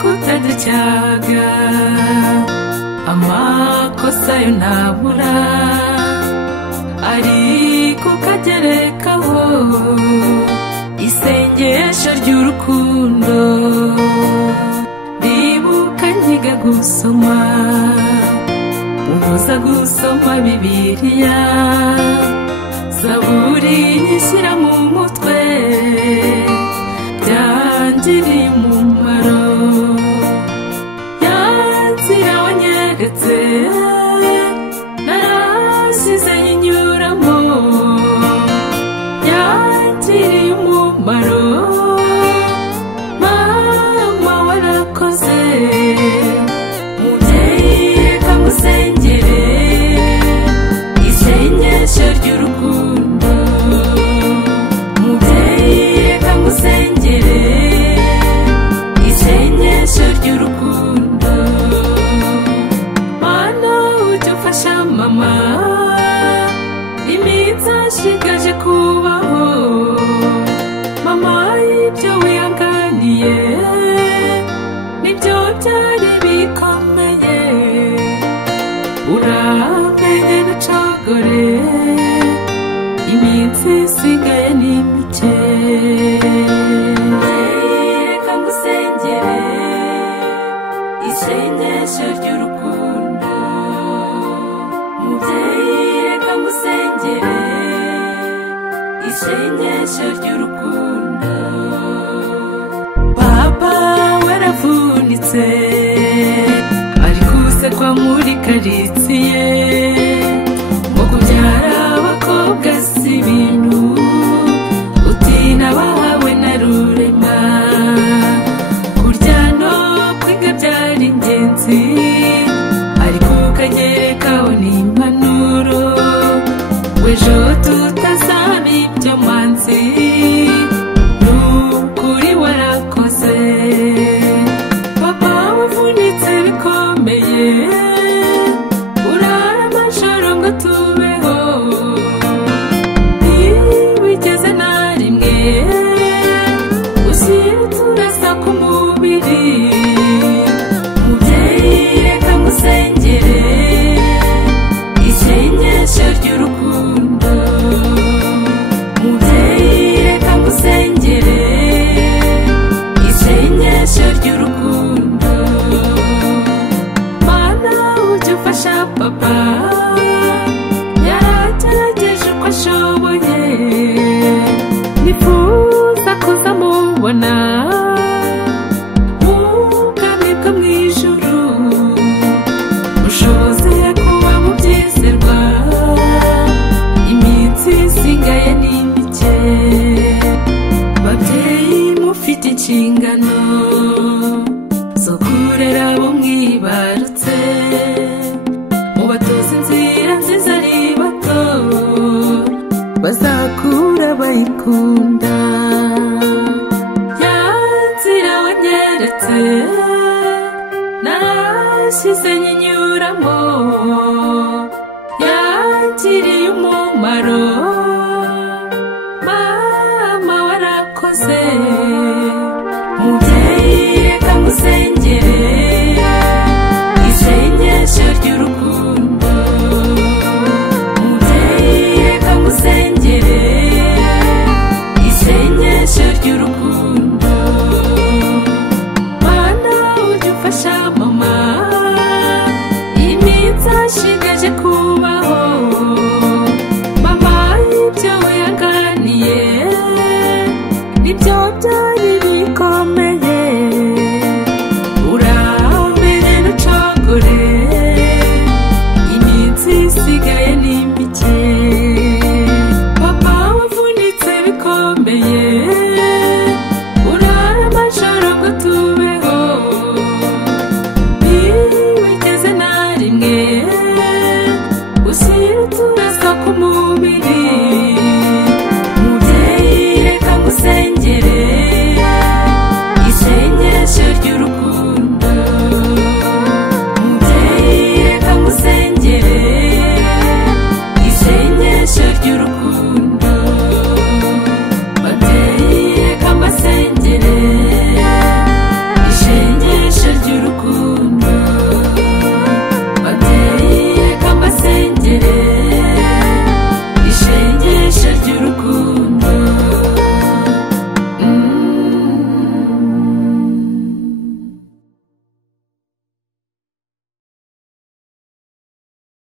kutadacyaga amakosa yo ntabura ariko kagerekaho isengesho ry'urukundo ndibuka nkiga gusoma umuza gusoma Bibiliya Zaburi nyishyira mu mutwe byangiriye umumaro yanzira wanyeretse narasize nyinyuramo yangiriye umumaro mama warakoze mubyeyi reka ngusengere isengesho ry'urukundo mubyeyi reka ngusengere isengesho ry'urukundo mana ujya ufasha mama iminsi ashigaje kubaho mama ibyo wihanganiye nibyo byari bikomeye uramenye ntucogore iminsi isigaye ni mike reka ngusengere isengesho ry'urukundo mubyeyi reka ngusengere isengesho ry'urukundo papa waravunitse ari gusekwa muri karitsiye ngo kubyara abakobwa si ibintu utina bahawe na rurema kurya no kwiga byari ingenzi ariko ukagerekaho n'impanuro w'ejo tutazaba ibyo mwanzi n'ukuri warakoze papa wavunitse bikomeye urara amajoro ngo tubeho ntiwigeze na rimwe ushyira uturasa ku mubiri mubyeyi reka ngusengere isengesho ry'urukundo mubyeyi reka ngusengere isengesho ry'urukundo mana ujya ufasha papa yaragerageje uko ashoboye nifuza kuzamubona mu bwami bwo mu ijuru ushoboze kuba mu byizerwa iminsi isigaye ni mike babyeyi mufite inshingano zo kurera abo mwibarutse mubatoza inzira nziza ari bato bazakura bayikunda ya nzira wanyeretse narasize nyinyuramo yangiriye umumaro